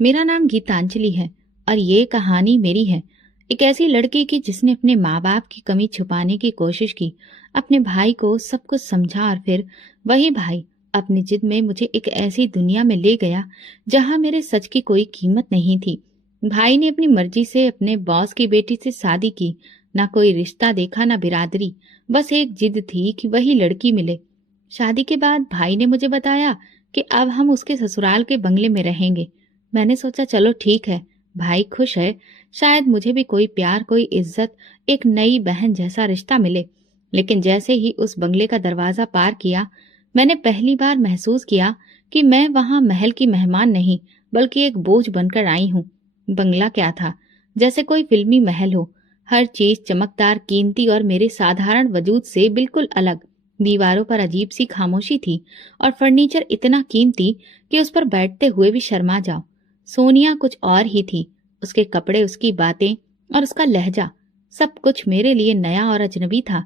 मेरा नाम गीतांजलि है और ये कहानी मेरी है। एक ऐसी लड़की की जिसने अपने माँ बाप की कमी छुपाने की कोशिश की, अपने भाई को सब कुछ समझा और फिर वही भाई अपनी जिद में मुझे एक ऐसी दुनिया में ले गया जहाँ मेरे सच की कोई कीमत नहीं थी। भाई ने अपनी मर्जी से अपने बॉस की बेटी से शादी की, ना कोई रिश्ता देखा ना बिरादरी, बस एक जिद थी कि वही लड़की मिले। शादी के बाद भाई ने मुझे बताया कि अब हम उसके ससुराल के बंगले में रहेंगे। मैंने सोचा चलो ठीक है, भाई खुश है, शायद मुझे भी कोई प्यार, कोई इज्जत, एक नई बहन जैसा रिश्ता मिले। लेकिन जैसे ही उस बंगले का दरवाजा पार किया, मैंने पहली बार महसूस किया कि मैं वहां महल की मेहमान नहीं, बल्कि एक बोझ बनकर आई हूँ। बंगला क्या था, जैसे कोई फिल्मी महल हो, हर चीज चमकदार, कीमती और मेरे साधारण वजूद से बिल्कुल अलग। दीवारों पर अजीब सी खामोशी थी और फर्नीचर इतना कीमती कि उस पर बैठते हुए भी शर्मा जाओ। सोनिया कुछ और ही थी, उसके कपड़े, उसकी बातें और उसका लहजा, सब कुछ मेरे लिए नया और अजनबी था।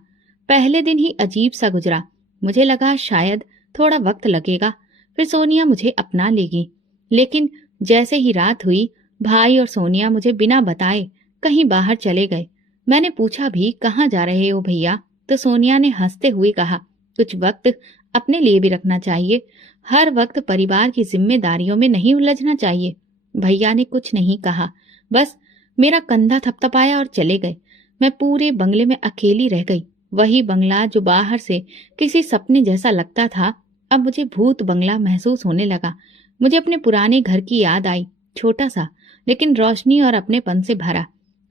पहले दिन ही अजीब सा गुजरा। मुझे लगा शायद थोड़ा वक्त लगेगा, फिर सोनिया मुझे अपना लेगी। लेकिन जैसे ही रात हुई, भाई और सोनिया मुझे बिना बताए कहीं बाहर चले गए। मैंने पूछा भी, कहाँ जा रहे हो भैया? तो सोनिया ने हंसते हुए कहा, कुछ वक्त अपने लिए भी रखना चाहिए, हर वक्त परिवार की जिम्मेदारियों में नहीं उलझना चाहिए। भैया ने कुछ नहीं कहा, बस मेरा कंधा थपथपाया और चले गए। मैं पूरे बंगले में अकेली रह गई। वही बंगला जो बाहर से किसी सपने जैसा लगता था, अब मुझे भूत बंगला महसूस होने लगा। मुझे अपने पुराने घर की याद आई, छोटा सा लेकिन रोशनी और अपनेपन से भरा।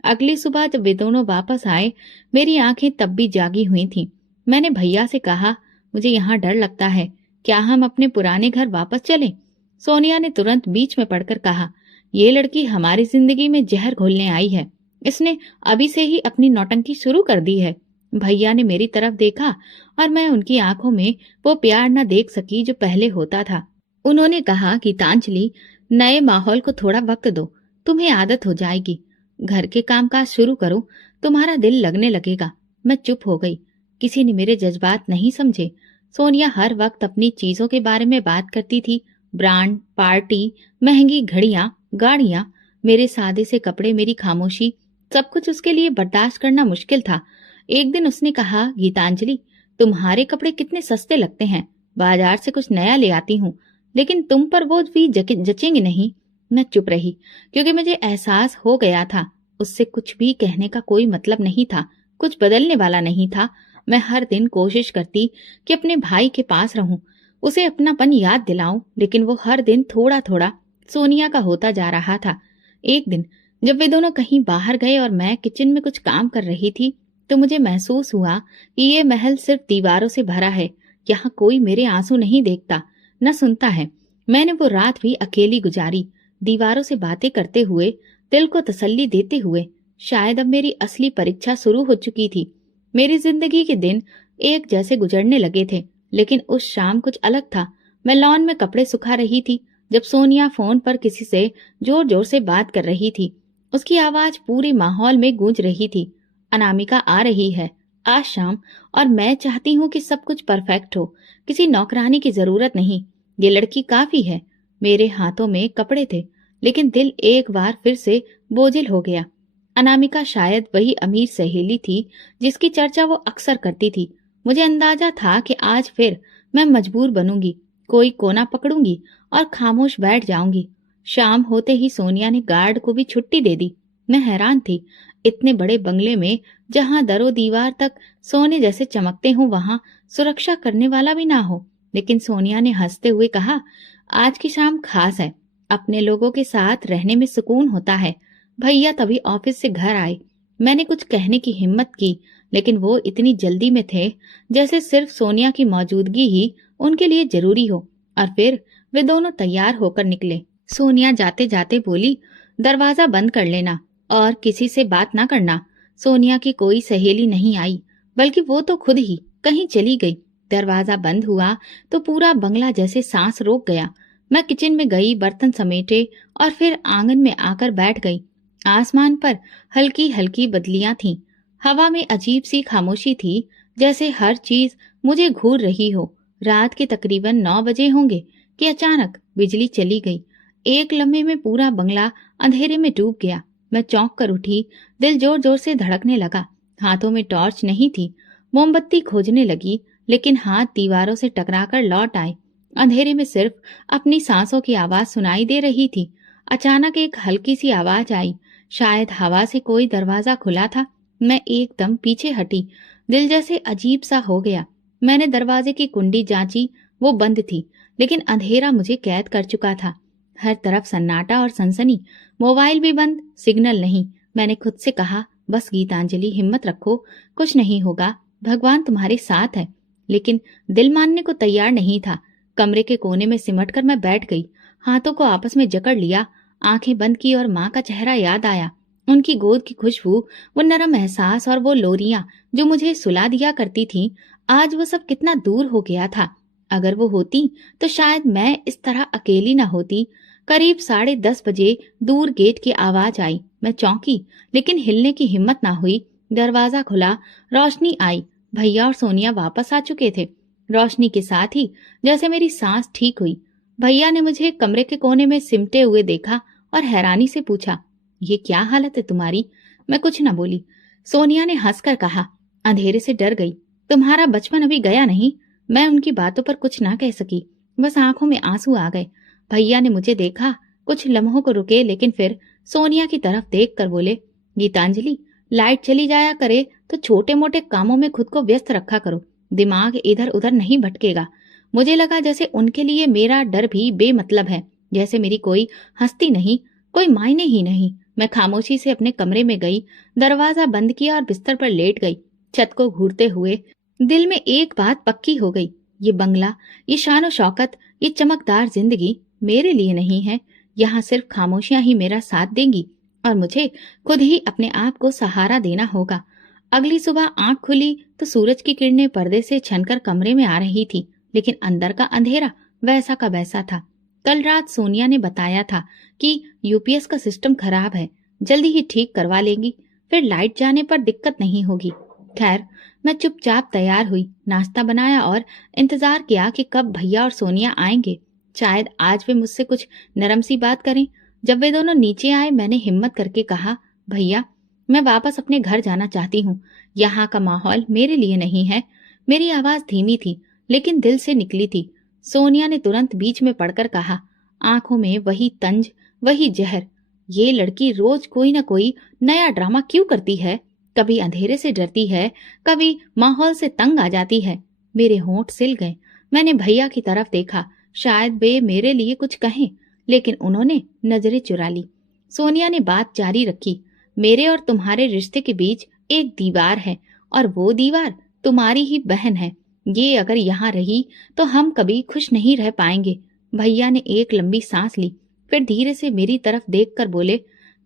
अगली सुबह जब वे दोनों वापस आए, मेरी आंखें तब भी जागी हुई थीं। मैंने भैया से कहा, मुझे यहाँ डर लगता है, क्या हम अपने पुराने घर वापस चलें? सोनिया ने तुरंत बीच में पड़कर कहा, ये लड़की हमारी जिंदगी में जहर घोलने आई है, इसने अभी से ही अपनी नौटंकी शुरू कर दी है। भैया ने मेरी तरफ देखा और मैं उनकी आंखों में वो प्यार न देख सकी जो पहले होता था। उन्होंने कहा, गीतांजलि, नए माहौल को थोड़ा वक्त दो, तुम्हें आदत हो जाएगी। घर के कामकाज शुरू करो, तुम्हारा दिल लगने लगेगा। मैं चुप हो गई। किसी ने मेरे जज्बात नहीं समझे। सोनिया हर वक्त अपनी चीजों के बारे में बात करती थी, ब्रांड, पार्टी, महंगी घड़ियां, गाड़ियां। मेरे सादे से कपड़े, मेरी खामोशी, सब कुछ उसके लिए बर्दाश्त करना मुश्किल था। एक दिन उसने कहा, गीतांजलि, तुम्हारे कपड़े कितने सस्ते लगते हैं, बाजार से कुछ नया ले आती हूँ, लेकिन तुम पर वो भी जचेंगे नहीं। मैं चुप रही, क्योंकि मुझे एहसास हो गया था उससे कुछ भी कहने का कोई मतलब नहीं था, कुछ बदलने वाला नहीं था। मैं हर दिन कोशिश करती कि अपने भाई के पास रहूं, उसे अपनापन याद दिलाऊं, लेकिन वो हर दिन थोड़ा थोड़ा सोनिया का होता जा रहा था। एक दिन जब वे दोनों कहीं बाहर गए और मैं किचन में कुछ काम कर रही थी, तो मुझे महसूस हुआ कि ये महल सिर्फ दीवारों से भरा है, यहाँ कोई मेरे आंसू नहीं देखता, न सुनता है। मैंने वो रात भी अकेली गुजारी, दीवारों से बातें करते हुए, दिल को तसल्ली देते हुए। शायद अब मेरी असली परीक्षा शुरू हो चुकी थी। मेरी जिंदगी के दिन एक जैसे गुजरने लगे थे, लेकिन उस शाम कुछ अलग था। मैं लॉन में कपड़े सुखा रही थी जब सोनिया फोन पर किसी से जोर जोर से बात कर रही थी। उसकी आवाज पूरे माहौल में गूंज रही थी, अनामिका आ रही है आज शाम, और मैं चाहती हूँ कि सब कुछ परफेक्ट हो, किसी नौकरानी की जरूरत नहीं, ये लड़की काफी है। मेरे हाथों में कपड़े थे, लेकिन दिल एक बार फिर से बोझिल हो गया। अनामिका शायद वही अमीर सहेली थी जिसकी चर्चा वो अक्सर करती थी। मुझे अंदाजा था कि आज फिर मैं मजबूर बनूंगी, कोई कोना पकड़ूंगी और खामोश बैठ जाऊंगी। शाम होते ही सोनिया ने गार्ड को भी छुट्टी दे दी। मैं हैरान थी, इतने बड़े बंगले में जहां दरो दीवार तक सोने जैसे चमकते हों, वहां सुरक्षा करने वाला भी ना हो। लेकिन सोनिया ने हंसते हुए कहा, आज की शाम खास है, अपने लोगों के साथ रहने में सुकून होता है। भैया तभी ऑफिस से घर आए। मैंने कुछ कहने की हिम्मत की, लेकिन वो इतनी जल्दी में थे जैसे सिर्फ सोनिया की मौजूदगी ही उनके लिए जरूरी हो। और फिर वे दोनों तैयार होकर निकले। सोनिया जाते जाते बोली, दरवाजा बंद कर लेना और किसी से बात ना करना। सोनिया की कोई सहेली नहीं आई, बल्कि वो तो खुद ही कहीं चली गई। दरवाजा बंद हुआ तो पूरा बंगला जैसे सांस रोक गया। मैं किचन में गई, बर्तन समेटे और फिर आंगन में आकर बैठ गई। आसमान पर हल्की हल्की बदलियां थीं। हवा में अजीब सी खामोशी थी, जैसे हर चीज मुझे घूर रही हो। रात के तकरीबन 9 बजे होंगे कि अचानक बिजली चली गई। एक लम्हे में पूरा बंगला अंधेरे में डूब गया। मैं चौंक कर उठी, दिल जोर जोर से धड़कने लगा। हाथों में टॉर्च नहीं थी। मोमबत्ती खोजने लगी, लेकिन हाथ दीवारों से टकराकर लौट आए। अंधेरे में सिर्फ अपनी सांसों की आवाज सुनाई दे रही थी। अचानक एक हल्की सी आवाज आई, शायद हवा से कोई दरवाजा खुला था। मैं एकदम पीछे हटी, दिल जैसे अजीब सा हो गया। मैंने दरवाजे की कुंडी जांची, वो बंद थी, लेकिन अंधेरा मुझे कैद कर चुका था। हर तरफ सन्नाटा और सनसनी, मोबाइल भी बंद, सिग्नल नहीं। मैंने खुद से कहा, बस गीतांजलि, हिम्मत रखो, कुछ नहीं होगा, भगवान तुम्हारे साथ है। लेकिन दिल मानने को तैयार नहीं था। कमरे के कोने में सिमट कर मैं बैठ गई, हाथों को आपस में जकड़ लिया, आंखें बंद की और माँ का चेहरा याद आया। उनकी गोद की खुशबू, वो नरम एहसास और वो लोरियां जो मुझे सुला दिया करती थीं, आज वो सब कितना दूर हो गया था। अगर वो होती तो शायद मैं इस तरह अकेली न होती। करीब 10:30 बजे दूर गेट की आवाज आई। मैं चौंकी, लेकिन हिलने की हिम्मत ना हुई। दरवाजा खुला, रोशनी आई। भैया और सोनिया वापस आ चुके थे। रोशनी के साथ ही जैसे मेरी सांस ठीक हुई। भैया ने मुझे कमरे के कोने में सिमटे हुए देखा और हैरानी से पूछा, ये क्या हालत है तुम्हारी? मैं कुछ न बोली। सोनिया ने हंसकर कहा, अंधेरे से डर गई, तुम्हारा बचपन अभी गया नहीं। मैं उनकी बातों पर कुछ ना कह सकी, बस आंखों में आंसू आ गए। भैया ने मुझे देखा, कुछ लम्हों को रुके, लेकिन फिर सोनिया की तरफ देख कर बोले, गीतांजलि, लाइट चली जाया करे तो छोटे मोटे कामों में खुद को व्यस्त रखा करो, दिमाग इधर उधर नहीं भटकेगा। मुझे लगा जैसे उनके लिए मेरा डर भी बेमतलब है, जैसे मेरी कोई हस्ती नहीं, कोई मायने ही नहीं। मैं खामोशी से अपने कमरे में गई, दरवाजा बंद किया और बिस्तर पर लेट गई। छत को घूरते हुए दिल में एक बात पक्की हो गई, ये बंगला, ये शान शौकत, ये चमकदार जिंदगी मेरे लिए नहीं है। यहाँ सिर्फ खामोशियां ही मेरा साथ देंगी और मुझे खुद ही अपने आप को सहारा देना होगा। अगली सुबह आंख खुली तो सूरज की किरणें पर्दे से छनकर कमरे में आ रही थी, लेकिन अंदर का अंधेरा वैसा का वैसा था। कल रात सोनिया ने बताया था कि यूपीएस का सिस्टम खराब है, जल्दी ही ठीक करवा लेंगी, फिर लाइट जाने पर दिक्कत नहीं होगी। खैर, मैं चुपचाप तैयार हुई, नाश्ता बनाया और इंतजार किया कि कब भैया और सोनिया आएंगे। शायद आज वे मुझसे कुछ नरम सी बात करें। जब वे दोनों नीचे आए, मैंने हिम्मत करके कहा, भैया, मैं वापस अपने घर जाना चाहती हूँ, यहाँ का माहौल मेरे लिए नहीं है। मेरी आवाज धीमी थी, लेकिन दिल से निकली थी। सोनिया ने तुरंत बीच में पड़कर कहा, आंखों में वही तंज, वही जहर। ये लड़की रोज कोई न कोई नया ड्रामा क्यों करती है? कभी अंधेरे से डरती है, कभी माहौल से तंग आ जाती है। मेरे होंठ सिल गए। मैंने भैया की तरफ देखा, शायद वे मेरे लिए कुछ कहें, लेकिन उन्होंने नजरें चुरा ली। सोनिया ने बात जारी रखी, मेरे और तुम्हारे रिश्ते के बीच एक दीवार है, और वो दीवार तुम्हारी ही बहन है। ये अगर यहाँ रही तो हम कभी खुश नहीं रह पाएंगे। भैया ने एक लंबी सांस ली, फिर धीरे से मेरी तरफ देखकर बोले,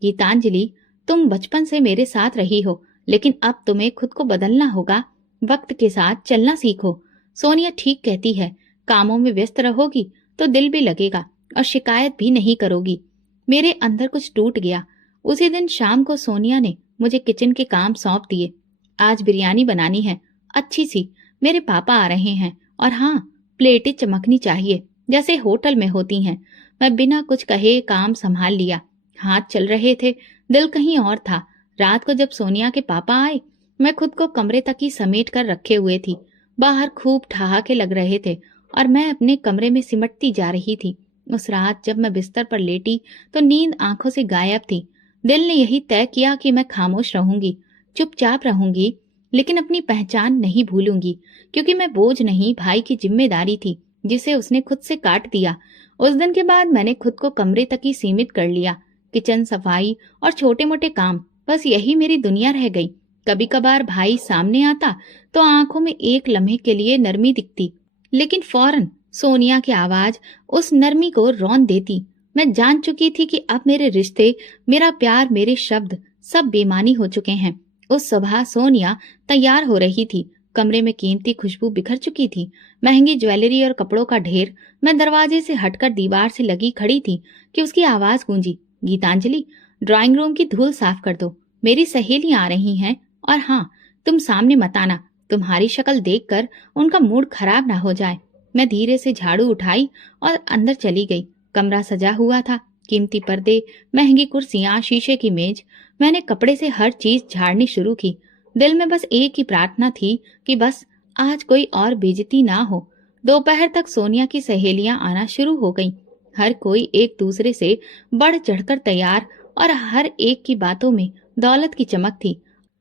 गीतांजलि, तुम बचपन से मेरे साथ रही हो, लेकिन अब तुम्हें खुद को बदलना होगा, वक्त के साथ चलना सीखो। सोनिया ठीक कहती है, कामों में व्यस्त रहोगी तो दिल भी लगेगा और शिकायत भी नहीं करोगी। मेरे अंदर कुछ टूट गया। उसी दिन शाम को सोनिया ने मुझे किचन के काम सौंप दिए। आज बिरयानी बनानी है, अच्छी सी, मेरे पापा आ रहे हैं, और हाँ, प्लेटें चमकनी चाहिए जैसे होटल में होती हैं। मैं बिना कुछ कहे काम संभाल लिया। हाथ चल रहे थे, दिल कहीं और था। रात को जब सोनिया के पापा आए, मैं खुद को कमरे तक ही समेट कर रखे हुए थी। बाहर खूब ठहाके लग रहे थे और मैं अपने कमरे में सिमटती जा रही थी। उस रात जब मैं बिस्तर पर लेटी तो नींद आंखों से गायब थी। दिल ने यही तय किया कि मैं खामोश रहूंगी, चुपचाप रहूंगी, लेकिन अपनी पहचान नहीं भूलूंगी, क्योंकि मैं बोझ नहीं, भाई की जिम्मेदारी थी जिसे उसने खुद से काट दिया। उस दिन के बाद मैंने खुद को कमरे तक ही सीमित कर लिया। किचन सफाई और छोटे मोटे काम, बस यही मेरी दुनिया रह गई। कभी कभार भाई सामने आता तो आंखों में एक लम्हे के लिए नरमी दिखती, लेकिन फौरन सोनिया की आवाज उस नरमी को रौंद देती। मैं जान चुकी थी कि अब मेरे रिश्ते, मेरा प्यार, मेरे शब्द सब बेमानी हो चुके हैं। उस सुबह सोनिया तैयार हो रही थी। कमरे में कीमती खुशबू बिखर चुकी थी, महंगी ज्वेलरी और कपड़ों का ढेर। मैं दरवाजे से हटकर दीवार से लगी खड़ी थी कि उसकी आवाज गूंजी, गीतांजलि, ड्राइंग रूम की धूल साफ कर दो, मेरी सहेलियां आ रही हैं, और हाँ, तुम सामने मत आना, तुम्हारी शक्ल देखकर उनका मूड खराब ना हो जाए। मैं धीरे से झाड़ू उठाई और अंदर चली गई। कमरा सजा हुआ था, कीमती पर्दे, महंगी कुर्सियां, शीशे की मेज। मैंने कपड़े से हर चीज झाड़नी शुरू की। दिल में बस एक ही प्रार्थना थी कि बस आज कोई और बेइज्जती ना हो। दोपहर तक सोनिया की सहेलियां आना शुरू हो गईं। हर कोई एक दूसरे से बढ़ चढ़कर तैयार और हर एक की बातों में दौलत की चमक थी।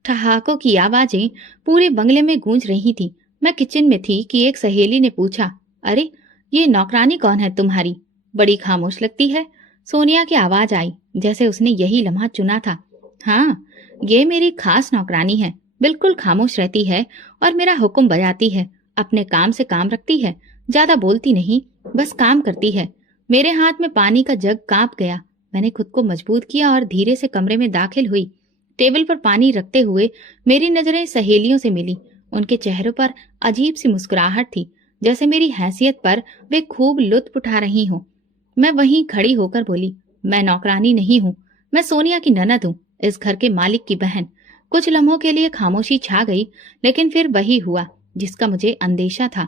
ठहाकों की आवाजें पूरे बंगले में गूंज रही थी। मैं किचन में थी कि एक सहेली ने पूछा, अरे ये नौकरानी कौन है तुम्हारी? बड़ी खामोश लगती है। सोनिया की आवाज आई, जैसे उसने यही लम्हा चुना था। हाँ, ये मेरी खास नौकरानी है। बिल्कुल खामोश रहती है और मेरा हुक्म बजाती है। अपने काम से काम रखती है। ज्यादा बोलती नहीं, बस काम करती है। मेरे हाथ में पानी का जग कांप गया। मैंने खुद को मजबूत किया और धीरे से कमरे में दाखिल हुई। टेबल पर पानी रखते हुए मेरी नजरें सहेलियों से मिली। उनके चेहरों पर अजीब सी मुस्कुराहट थी, जैसे मेरी हैसियत पर वे खूब लुत्फ उठा रही हों। मैं वहीं खड़ी होकर बोली, मैं नौकरानी नहीं हूँ, मैं सोनिया की ननद हूँ, इस घर के मालिक की बहन। कुछ लम्हों के लिए खामोशी छा गई, लेकिन फिर वही हुआ जिसका मुझे अंदेशा था।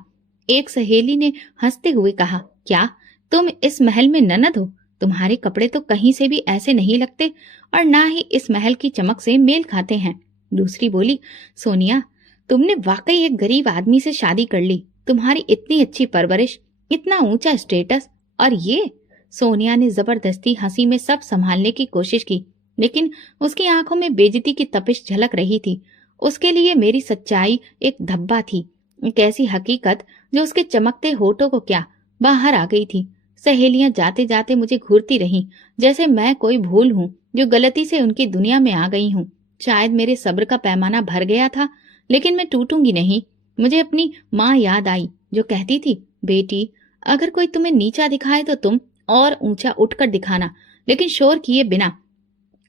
एक सहेली ने हंसते हुए कहा, क्या तुम इस महल में ननद हो? तुम्हारे कपड़े तो कहीं से भी ऐसे नहीं लगते और ना ही इस महल की चमक से मेल खाते हैं। दूसरी बोली, सोनिया, तुमने वाकई एक गरीब आदमी से शादी कर ली। तुम्हारी इतनी अच्छी परवरिश, इतना ऊंचा स्टेटस, और ये। सोनिया ने जबरदस्ती हंसी में सब संभालने की कोशिश की, लेकिन उसकी आंखों में बेइज्जती की तपिश झलक रही थी। उसके लिए मेरी सच्चाई एक धब्बा थी, एक ऐसी हकीकत जो उसके चमकते होठों को क्या बाहर आ गई थी। सहेलियां जाते जाते मुझे घूरती रहीं, जैसे मैं कोई भूल हूं जो गलती से उनकी दुनिया में आ गई हूं। शायद मेरे सब्र का पैमाना भर गया था, लेकिन मैं टूटूंगी नहीं। मुझे अपनी माँ याद आई, जो कहती थी, बेटी, अगर कोई तुम्हें नीचा दिखाए तो तुम और ऊंचा उठकर दिखाना, लेकिन शोर किए बिना।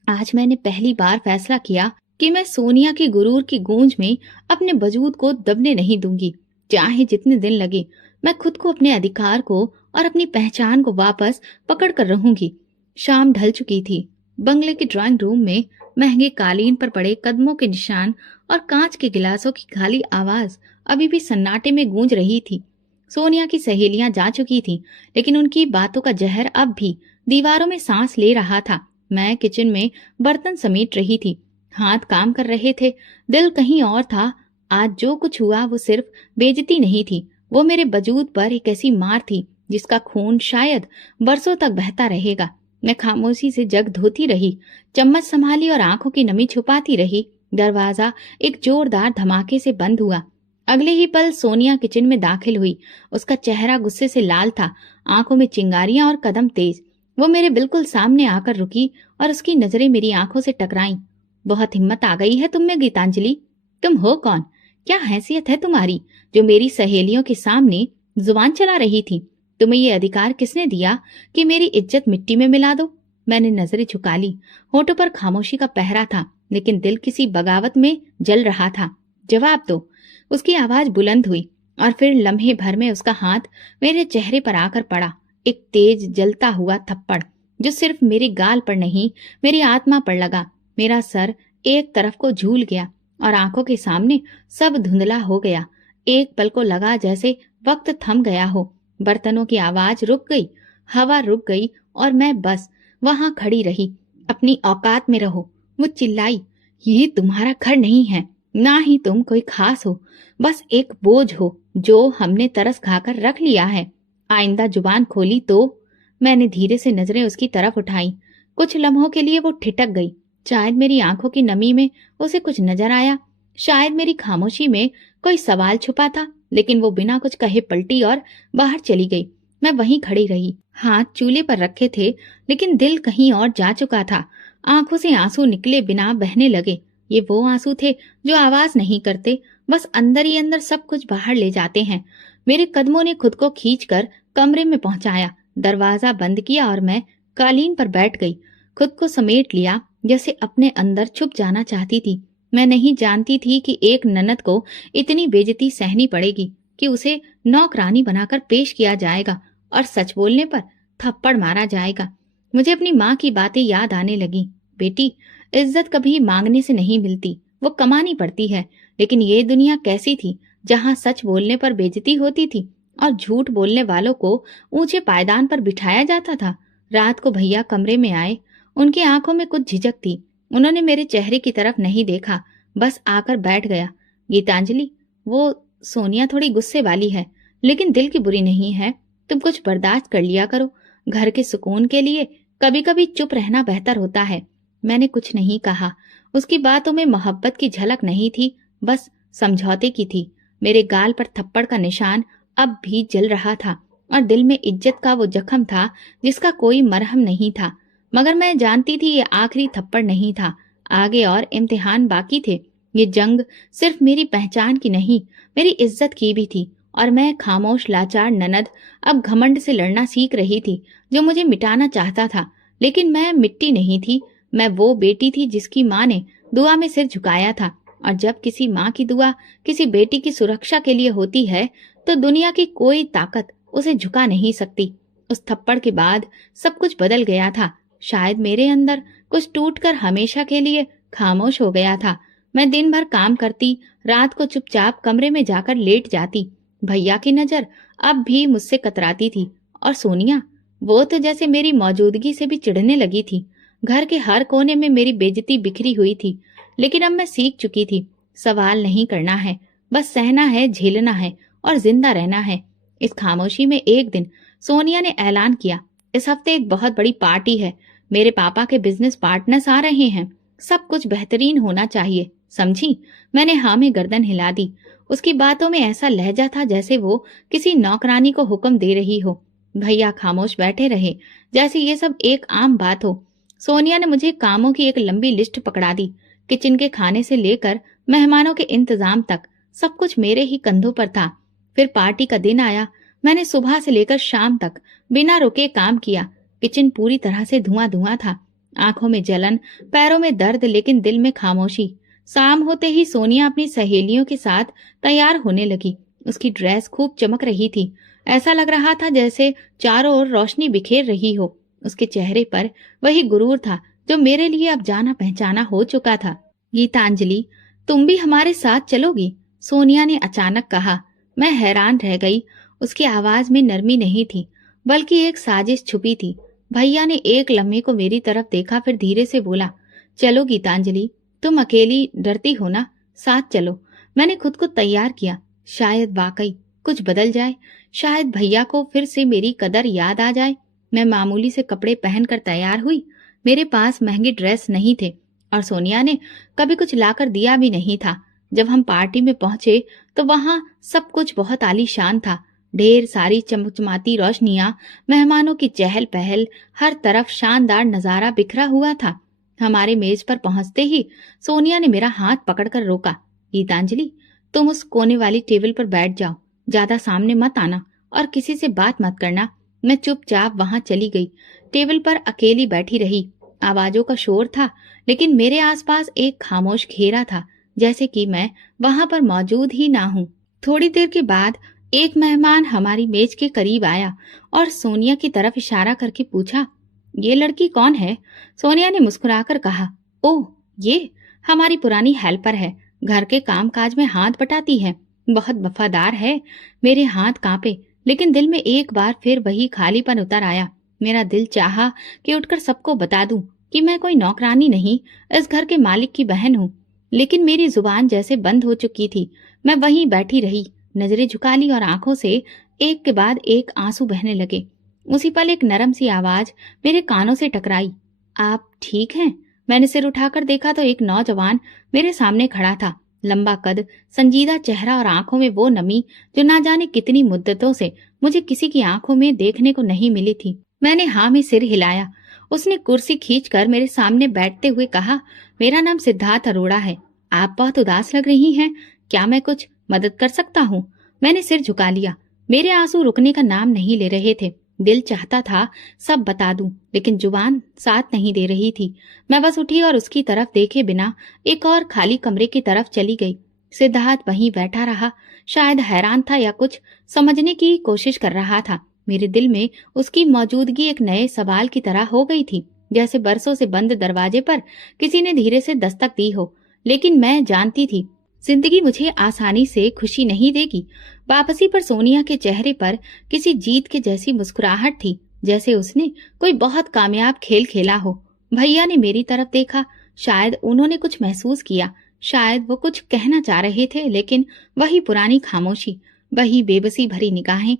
आज मैंने पहली बार फैसला किया कि मैं सोनिया की गुरूर की गूंज में अपने वजूद को दबने नहीं दूंगी। चाहे जितने दिन लगे, मैं खुद को, अपने अधिकार को और अपनी पहचान को वापस पकड़ कर रहूंगी। शाम ढल चुकी थी। बंगले के ड्राइंग रूम में महंगे कालीन पर पड़े कदमों के निशान और कांच के गिलासों की खाली आवाज अभी भी सन्नाटे में गूंज रही थी। सोनिया की सहेलियां जा चुकी थीं, लेकिन उनकी बातों का जहर अब भी दीवारों में सांस ले रहा था। मैं किचन में बर्तन समेट रही थी। हाथ काम कर रहे थे, दिल कहीं और था। आज जो कुछ हुआ वो सिर्फ बेइज्जती नहीं थी, वो मेरे वजूद पर एक ऐसी मार थी जिसका खून शायद बरसों तक बहता रहेगा। मैं खामोशी से जग धोती रही, चम्मच संभाली और आंखों की नमी छुपाती रही। दरवाजा एक जोरदार धमाके से बंद हुआ। अगले ही पल सोनिया किचन में दाखिल हुई। उसका चेहरा गुस्से से लाल था, आंखों में चिंगारियां और कदम तेज। वो मेरे बिल्कुल सामने आकर रुकी और उसकी नजरें मेरी आंखों से टकराईं। बहुत हिम्मत आ गई है तुम में, गीतांजलि। तुम हो कौन? क्या हैसियत है तुम्हारी जो मेरी सहेलियों के सामने जुबान चला रही थी? तुम्हें ये अधिकार किसने दिया कि मेरी इज्जत मिट्टी में मिला दो? मैंने नजरें झुका ली। होठों पर खामोशी का पहरा था, लेकिन दिल किसी बगावत में जल रहा था। जवाब दो। उसकी आवाज बुलंद हुई और फिर लम्हे भर में उसका हाथ मेरे चेहरे पर आकर पड़ा। एक तेज जलता हुआ थप्पड़ जो सिर्फ मेरे गाल पर नहीं, मेरी आत्मा पर लगा। मेरा सर एक तरफ को झूल गया और आंखों के सामने सब धुंधला हो गया। एक पल को लगा जैसे वक्त थम गया हो। बर्तनों की आवाज रुक गई, हवा रुक गई और मैं बस वहां खड़ी रही। अपनी औकात में रहो, वो चिल्लाई। ये तुम्हारा घर नहीं है, ना ही तुम कोई खास हो, बस एक बोझ हो जो हमने तरस खाकर रख लिया है। आइंदा जुबान खोली तो। मैंने धीरे से नजरें उसकी तरफ उठाई। कुछ लम्हों के लिए वो ठिठक गई। शायद मेरी आंखों की नमी में उसे कुछ नजर आया, शायद मेरी खामोशी में कोई सवाल छुपा था, लेकिन वो बिना कुछ कहे पलटी और बाहर चली गई। मैं वहीं खड़ी रही, हाथ चूल्हे पर रखे थे, लेकिन दिल कहीं और जा चुका था। आंखों से आंसू निकले बिना बहने लगे। ये वो आंसू थे जो आवाज नहीं करते, बस अंदर ही अंदर सब कुछ बाहर ले जाते हैं। मेरे कदमों ने खुद को खींचकर कमरे में पहुंचाया। दरवाजा बंद किया और मैं कालीन पर बैठ गई। खुद को समेट लिया, जैसे अपने अंदर छुप जाना चाहती थी। मैं नहीं जानती थी कि एक ननद को इतनी बेइज्जती सहनी पड़ेगी, कि उसे नौकरानी बनाकर पेश किया जाएगा और सच बोलने पर थप्पड़ मारा जाएगा। मुझे अपनी माँ की बातें याद आने लगी। बेटी, इज्जत कभी मांगने से नहीं मिलती, वो कमानी पड़ती है। लेकिन ये दुनिया कैसी थी जहाँ सच बोलने पर बेइज्जती होती थी और झूठ बोलने वालों को ऊंचे पायदान पर बिठाया जाता था। रात को भैया कमरे में आए। उनकी आंखों में कुछ झिझक थी। उन्होंने मेरे चेहरे की तरफ नहीं देखा, बस आकर बैठ गया। गीतांजलि, वो सोनिया थोड़ी गुस्से वाली है, लेकिन दिल की बुरी नहीं है। तुम कुछ बर्दाश्त कर लिया करो। घर के सुकून के लिए कभी कभी चुप रहना बेहतर होता है। मैंने कुछ नहीं कहा। उसकी बातों में मोहब्बत की झलक नहीं थी, बस समझौते की थी। मेरे गाल पर थप्पड़ का निशान अब भी जल रहा था और दिल में इज्जत का वो जख्म था जिसका कोई मरहम नहीं था। मगर मैं जानती थी ये आखिरी थप्पड़ नहीं था, आगे और इम्तिहान बाकी थे। ये जंग सिर्फ मेरी पहचान की नहीं, मेरी इज्जत की भी थी। और मैं खामोश लाचार ननद अब घमंड से लड़ना सीख रही थी, जो मुझे मिटाना चाहता था। लेकिन मैं मिट्टी नहीं थी। मैं वो बेटी थी जिसकी माँ ने दुआ में सिर झुकाया था। और जब किसी माँ की दुआ किसी बेटी की सुरक्षा के लिए होती है, तो दुनिया की कोई ताकत उसे झुका नहीं सकती। उस थप्पड़ के बाद सब कुछ बदल गया था। शायद मेरे अंदर कुछ टूटकर हमेशा के लिए खामोश हो गया था। मैं दिन भर काम करती, रात को चुपचाप कमरे में जाकर लेट जाती। भैया की नजर अब भी मुझसे कतराती थी। और सोनिया, वो तो जैसे मेरी मौजूदगी से भी चिढ़ने लगी थी। घर के हर कोने में मेरी बेइज्जती बिखरी हुई थी। लेकिन अब मैं सीख चुकी थी, सवाल नहीं करना है, बस सहना है, झेलना है और जिंदा रहना है। इस खामोशी में एक दिन सोनिया ने ऐलान किया, इस हफ्ते एक बहुत बड़ी पार्टी है। मेरे पापा के बिजनेस पार्टनर्स आ रहे हैं। सब कुछ बेहतरीन होना चाहिए, समझी? मैंने हाँ में गर्दन हिला दी। उसकी बातों में ऐसा लहजा था जैसे वो किसी नौकरानी को हुक्म दे रही हो। भैया खामोश बैठे रहे, जैसे ये सब एक आम बात हो। सोनिया ने मुझे कामों की एक लंबी लिस्ट पकड़ा दी। किचन के खाने से लेकर मेहमानों के इंतजाम तक सब कुछ मेरे ही कंधों पर था। फिर पार्टी का दिन आया। मैंने सुबह से लेकर शाम तक बिना रुके काम किया। किचन पूरी तरह से धुआं धुआं था। आंखों में जलन, पैरों में दर्द, लेकिन दिल में खामोशी। शाम होते ही सोनिया अपनी सहेलियों के साथ तैयार होने लगी। उसकी ड्रेस खूब चमक रही थी। ऐसा लग रहा था जैसे चारों ओर रोशनी बिखेर रही हो। उसके चेहरे पर वही गुरूर था जो मेरे लिए अब जाना पहचाना हो चुका था। गीतांजलि, तुम भी हमारे साथ चलोगी? सोनिया ने अचानक कहा। मैं हैरान रह गई। उसकी आवाज में नरमी नहीं थी, बल्कि एक साजिश छुपी थी। भैया ने एक लम्हे को मेरी तरफ देखा, फिर धीरे से बोला, चलो गीतांजलि, तुम अकेली डरती हो ना, साथ चलो। मैंने खुद को तैयार किया। शायद वाकई कुछ बदल जाए, शायद भैया को फिर से मेरी कदर याद आ जाए। मैं मामूली से कपड़े पहनकर तैयार हुई। मेरे पास महंगे ड्रेस नहीं थे और सोनिया ने कभी कुछ लाकर दिया भी नहीं था। जब हम पार्टी में पहुंचे तो वहां सब कुछ बहुत आलीशान था। ढेर सारी चमचमाती रोशनियां, मेहमानों की चहल पहल, हर तरफ शानदार नजारा बिखरा हुआ था। हमारे मेज पर पहुंचते ही सोनिया ने मेरा हाथ पकड़कर रोका। गीतांजलि, तुम उस कोने वाली टेबल पर बैठ जाओ, ज्यादा सामने मत आना और किसी से बात मत करना। मैं चुपचाप वहां चली गई। टेबल पर अकेली बैठी रही। आवाजों का शोर था, लेकिन मेरे आसपास एक खामोश घेरा था, जैसे कि मैं वहां पर मौजूद ही ना हूं। थोड़ी देर के बाद एक मेहमान हमारी मेज के करीब आया और सोनिया की तरफ इशारा करके पूछा, ये लड़की कौन है? सोनिया ने मुस्कुराकर कहा, ओह, ये हमारी पुरानी हेल्पर है। घर के कामकाज में हाथ बटाती है, बहुत वफादार है। मेरे हाथ कांपे, लेकिन दिल में एक बार फिर वही खालीपन उतर आया। मेरा दिल चाहा कि उठकर सबको बता दूं कि मैं कोई नौकरानी नहीं, इस घर के मालिक की बहन हूँ। लेकिन मेरी जुबान जैसे बंद हो चुकी थी। मैं वहीं बैठी रही, नजरें झुका ली और आंखों से एक के बाद एक आंसू बहने लगे। उसी पल एक नरम सी आवाज मेरे कानों से टकराई, आप ठीक हैं? मैंने सिर उठाकर देखा तो एक नौजवान मेरे सामने खड़ा था। लंबा कद, संजीदा चेहरा और आंखों में वो नमी जो ना जाने कितनी मुद्दतों से मुझे किसी की आंखों में देखने को नहीं मिली थी। मैंने हाँ में सिर हिलाया। उसने कुर्सी खींचकर मेरे सामने बैठते हुए कहा, मेरा नाम सिद्धार्थ अरोड़ा है। आप बहुत उदास लग रही हैं, क्या मैं कुछ मदद कर सकता हूँ? मैंने सिर झुका लिया। मेरे आंसू रुकने का नाम नहीं ले रहे थे। दिल चाहता था सब बता दूं, लेकिन जुबान साथ नहीं दे रही थी। मैं बस उठी और उसकी तरफ देखे बिना एक और खाली कमरे की तरफ चली गई। सिद्धार्थ वहीं बैठा रहा, शायद हैरान था या कुछ समझने की कोशिश कर रहा था। मेरे दिल में उसकी मौजूदगी एक नए सवाल की तरह हो गई थी, जैसे बरसों से बंद दरवाजे पर किसी ने धीरे से दस्तक दी हो। लेकिन मैं जानती थी जिंदगी मुझे आसानी से खुशी नहीं देगी। वापसी पर सोनिया के चेहरे पर किसी जीत के जैसी मुस्कुराहट थी, जैसे उसने कोई बहुत कामयाब खेल खेला हो। भैया ने मेरी तरफ देखा, शायद उन्होंने कुछ महसूस किया, शायद वो कुछ कहना चाह रहे थे, लेकिन वही पुरानी खामोशी, वही बेबसी भरी निगाहें।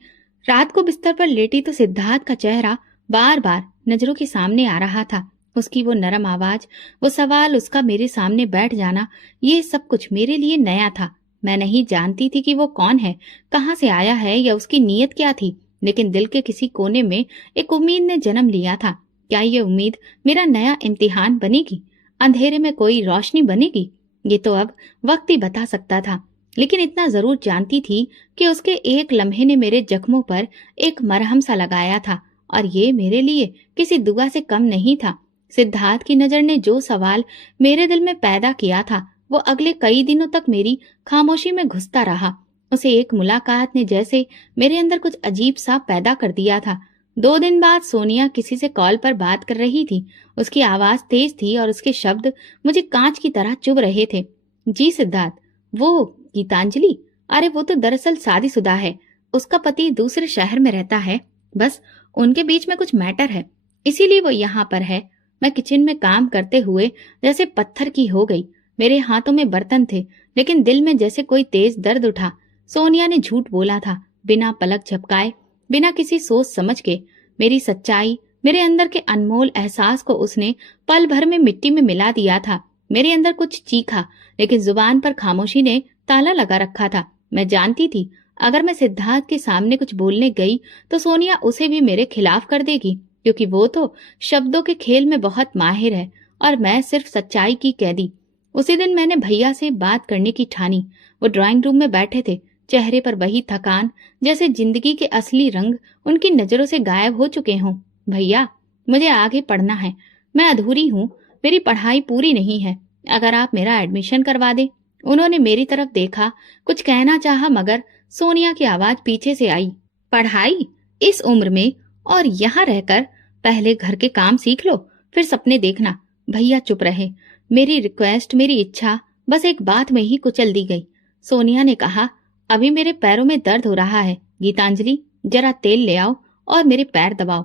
रात को बिस्तर पर लेटी तो सिद्धार्थ का चेहरा बार बार नजरों के सामने आ रहा था। उसकी वो नरम आवाज, वो सवाल, उसका मेरे सामने बैठ जाना, ये सब कुछ मेरे लिए नया था। मैं नहीं जानती थी कि वो कौन है, कहाँ से आया है या उसकी नीयत क्या थी, लेकिन दिल के किसी कोने में एक उम्मीद ने जन्म लिया था। क्या ये उम्मीद मेरा नया इम्तिहान बनेगी, अंधेरे में कोई रोशनी बनेगी? ये तो अब वक्त ही बता सकता था, लेकिन इतना जरूर जानती थी कि उसके एक लम्हे ने मेरे जख्मों पर एक मरहम सा लगाया था, और ये मेरे लिए किसी दुआ से कम नहीं था। सिद्धार्थ की नजर ने जो सवाल मेरे दिल में पैदा किया था, वो अगले कई दिनों तक मेरी खामोशी में घुसता रहा। उसे एक मुलाकात ने जैसे मेरे अंदर कुछ अजीब सा पैदा कर दिया था। 2 दिन बाद सोनिया किसी से कॉल पर बात कर रही थी। उसकी आवाज तेज थी और उसके शब्द मुझे कांच की तरह चुभ रहे थे। जी सिद्धार्थ, वो गीतांजलि? अरे वो तो दरअसल शादीशुदा है, उसका पति दूसरे शहर में रहता है, बस उनके बीच में कुछ मैटर है, इसीलिए वो यहाँ पर है। मैं किचन में काम करते हुए जैसे पत्थर की हो गई। मेरे हाथों में बर्तन थे, लेकिन दिल में जैसे कोई तेज दर्द उठा। सोनिया ने झूठ बोला था, बिना पलक झपकाए, बिना किसी सोच समझ के। मेरी सच्चाई, मेरे अंदर के अनमोल एहसास को उसने पल भर में मिट्टी में मिला दिया था। मेरे अंदर कुछ चीखा, लेकिन जुबान पर खामोशी ने ताला लगा रखा था। मैं जानती थी, अगर मैं सिद्धार्थ के सामने कुछ बोलने गई तो सोनिया उसे भी मेरे खिलाफ कर देगी, क्योंकि वो तो शब्दों के खेल में बहुत माहिर है और मैं सिर्फ सच्चाई की कैदी। उसी दिन मैंने भैया से बात करने की ठानी। वो ड्राइंग रूम में बैठे थे, चेहरे पर वही थकान, जैसे जिंदगी के असली रंग उनकी नजरों से गायब हो चुके हों। भैया, मुझे आगे पढ़ना है, मैं अधूरी हूँ, मेरी पढ़ाई पूरी नहीं है, अगर आप मेरा एडमिशन करवा दें। उन्होंने मेरी तरफ देखा, कुछ कहना चाहा, मगर सोनिया की आवाज पीछे से आई। पढ़ाई? इस उम्र में और यहाँ रहकर? पहले घर के काम सीख लो, फिर सपने देखना। भैया चुप रहे। मेरी रिक्वेस्ट, मेरी इच्छा बस एक बात में ही कुचल दी गई। सोनिया ने कहा, अभी मेरे पैरों में दर्द हो रहा है गीतांजलि, जरा तेल ले आओ और मेरे पैर दबाओ।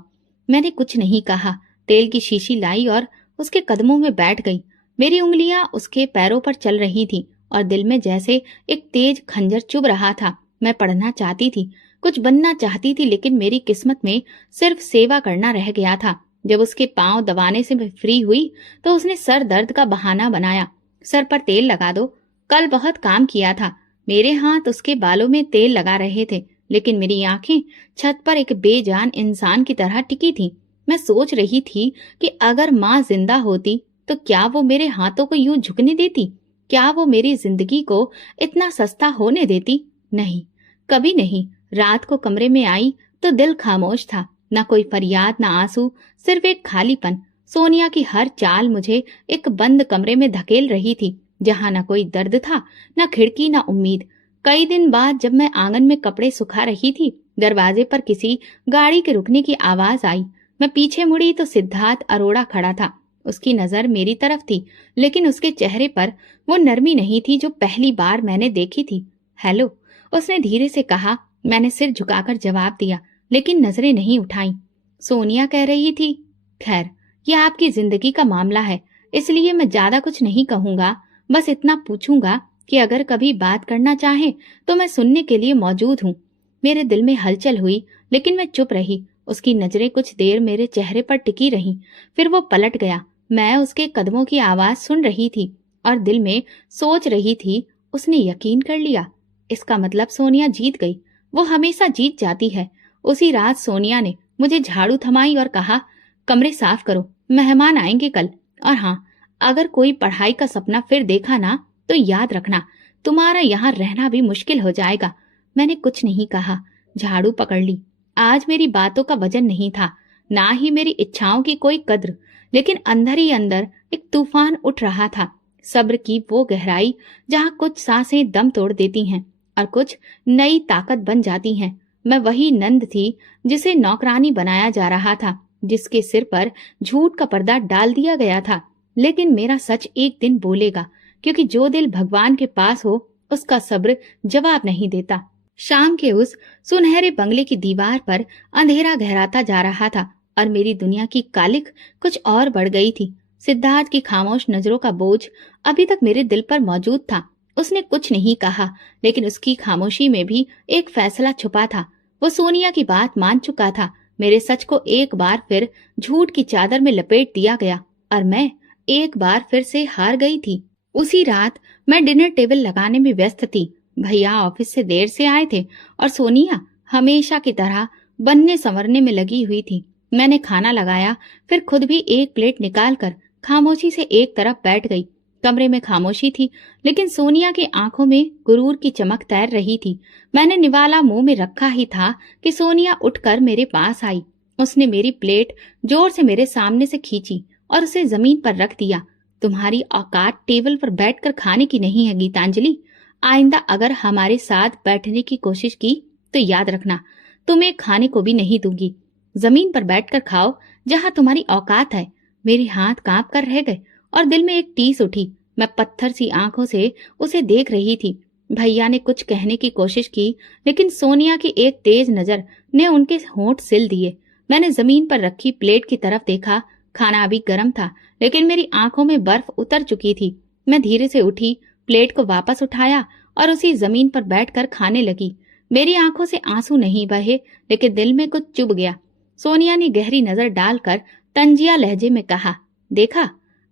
मैंने कुछ नहीं कहा, तेल की शीशी लाई और उसके कदमों में बैठ गई। मेरी उंगलियां उसके पैरों पर चल रही थी और दिल में जैसे एक तेज खंजर चुभ रहा था। मैं पढ़ना चाहती थी, कुछ बनना चाहती थी, लेकिन मेरी किस्मत में सिर्फ सेवा करना रह गया था। जब उसके पांव दबाने से मैं फ्री हुई तो उसने सर दर्द का बहाना बनाया। सर पर तेल लगा दो, कल बहुत काम किया था। मेरे हाथ उसके बालों में तेल लगा रहे थे, लेकिन मेरी आंखें छत पर एक बेजान इंसान की तरह टिकी थीं। मैं सोच रही थी कि अगर माँ जिंदा होती तो क्या वो मेरे हाथों को यूं झुकने देती? क्या वो मेरी जिंदगी को इतना सस्ता होने देती? नहीं, कभी नहीं। रात को कमरे में आई तो दिल खामोश था, न कोई फरियाद, न आंसू, सिर्फ एक खालीपन। सोनिया की हर चाल मुझे एक बंद कमरे में धकेल रही थी, जहाँ न कोई दर्द था, न खिड़की, न उम्मीद। कई दिन बाद जब मैं आंगन में कपड़े सुखा रही थी, दरवाजे पर किसी गाड़ी के रुकने की आवाज आई। मैं पीछे मुड़ी तो सिद्धार्थ अरोड़ा खड़ा था। उसकी नजर मेरी तरफ थी, लेकिन उसके चेहरे पर वो नरमी नहीं थी जो पहली बार मैंने देखी थी। हेलो, उसने धीरे से कहा। मैंने सिर झुकाकर जवाब दिया, लेकिन नजरें नहीं उठाई। सोनिया कह रही थी, खैर, ये आपकी जिंदगी का मामला है, इसलिए मैं ज्यादा कुछ नहीं कहूंगा। बस इतना पूछूंगा कि अगर कभी बात करना चाहे तो मैं सुनने के लिए मौजूद हूँ। मेरे दिल में हलचल हुई, लेकिन मैं चुप रही। उसकी नजरें कुछ देर मेरे चेहरे पर टिकी रहीं, फिर वो पलट गया। मैं उसके कदमों की आवाज सुन रही थी और दिल में सोच रही थी, उसने यकीन कर लिया। इसका मतलब सोनिया जीत गई। वो हमेशा जीत जाती है। उसी रात सोनिया ने मुझे झाड़ू थमाई और कहा, कमरे साफ करो, मेहमान आएंगे कल। और हाँ, अगर कोई पढ़ाई का सपना फिर देखा ना तो याद रखना, तुम्हारा यहाँ रहना भी मुश्किल हो जाएगा। मैंने कुछ नहीं कहा, झाड़ू पकड़ ली। आज मेरी बातों का वजन नहीं था, ना ही मेरी इच्छाओं की कोई कद्र, लेकिन अंदर ही अंदर एक तूफान उठ रहा था। सब्र की वो गहराई जहाँ कुछ सांसें दम तोड़ देती हैं और कुछ नई ताकत बन जाती हैं। मैं वही नंद थी जिसे नौकरानी बनाया जा रहा था, जिसके सिर पर झूठ का पर्दा डाल दिया गया था। लेकिन मेरा सच एक दिन बोलेगा, क्योंकि जो दिल भगवान के पास हो उसका सब्र जवाब नहीं देता। शाम के उस सुनहरे बंगले की दीवार पर अंधेरा गहराता जा रहा था और मेरी दुनिया की कालिक कुछ और बढ़ गई थी। सिद्धार्थ की खामोश नजरों का बोझ अभी तक मेरे दिल पर मौजूद था। उसने कुछ नहीं कहा, लेकिन उसकी खामोशी में भी एक फैसला छुपा था। वो सोनिया की बात मान चुका था। मेरे सच को एक बार फिर झूठ की चादर में लपेट दिया गया और मैं एक बार फिर से हार गई थी। उसी रात मैं डिनर टेबल लगाने में व्यस्त थी। भैया ऑफिस से देर से आए थे और सोनिया हमेशा की तरह बनने संवरने में लगी हुई थी। मैंने खाना लगाया, फिर खुद भी एक प्लेट निकालकर खामोशी से एक तरफ बैठ गई। कमरे में खामोशी थी, लेकिन सोनिया की आंखों में गुरूर की चमक तैर रही थी। मैंने निवाला मुंह में रखा ही था कि सोनिया उठकर मेरे पास आई। उसने मेरी प्लेट जोर से मेरे सामने से खींची और उसे जमीन पर रख दिया। तुम्हारी औकात टेबल पर बैठकर खाने की नहीं है गीतांजलि। आइंदा अगर हमारे साथ बैठने की कोशिश की तो याद रखना, तुम्हें खाने को भी नहीं दूंगी। जमीन पर बैठकर खाओ जहां तुम्हारी औकात है। मेरे हाथ कांप कर रह गए और दिल में एक टीस उठी। मैं पत्थर सी आंखों से उसे देख रही थी। भैया ने कुछ कहने की कोशिश की, लेकिन सोनिया की एक तेज नजर ने उनके होंठ सिल दिए। मैंने जमीन पर रखी प्लेट की तरफ देखा। खाना अभी गर्म था, लेकिन मेरी आंखों में बर्फ उतर चुकी थी। मैं धीरे से उठी, प्लेट को वापस उठाया और उसी जमीन पर बैठकर खाने लगी। मेरी आंखों से आंसू नहीं बहे, लेकिन दिल में कुछ चुभ गया। सोनिया ने गहरी नजर डालकर तंजिया लहजे में कहा, देखा,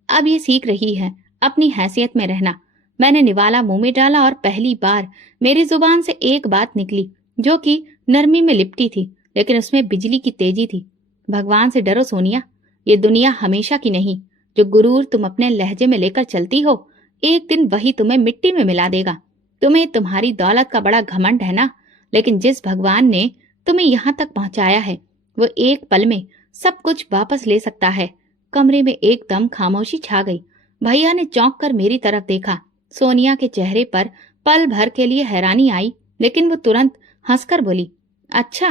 अब ये सीख रही है अपनी हैसियत में रहना। मैंने निवाला मुंह में डाला और पहली बार मेरी जुबान से एक बात निकली जो कि नरमी में लिपटी थी, लेकिन उसमें बिजली की तेजी थी। भगवान से डरो सोनिया, ये दुनिया हमेशा की नहीं। जो गुरूर तुम अपने लहजे में लेकर चलती हो, एक दिन वही तुम्हें मिट्टी में मिला देगा। तुम्हें तुम्हारी दौलत का बड़ा घमंड है ना, लेकिन जिस भगवान ने तुम्हें यहाँ तक पहुंचाया है, वो एक पल में सब कुछ वापस ले सकता है। कमरे में एकदम खामोशी छा गई। भैया ने चौंक कर मेरी तरफ देखा। सोनिया के चेहरे पर पल भर के लिए हैरानी आई, लेकिन वो तुरंत हंसकर बोली, अच्छा,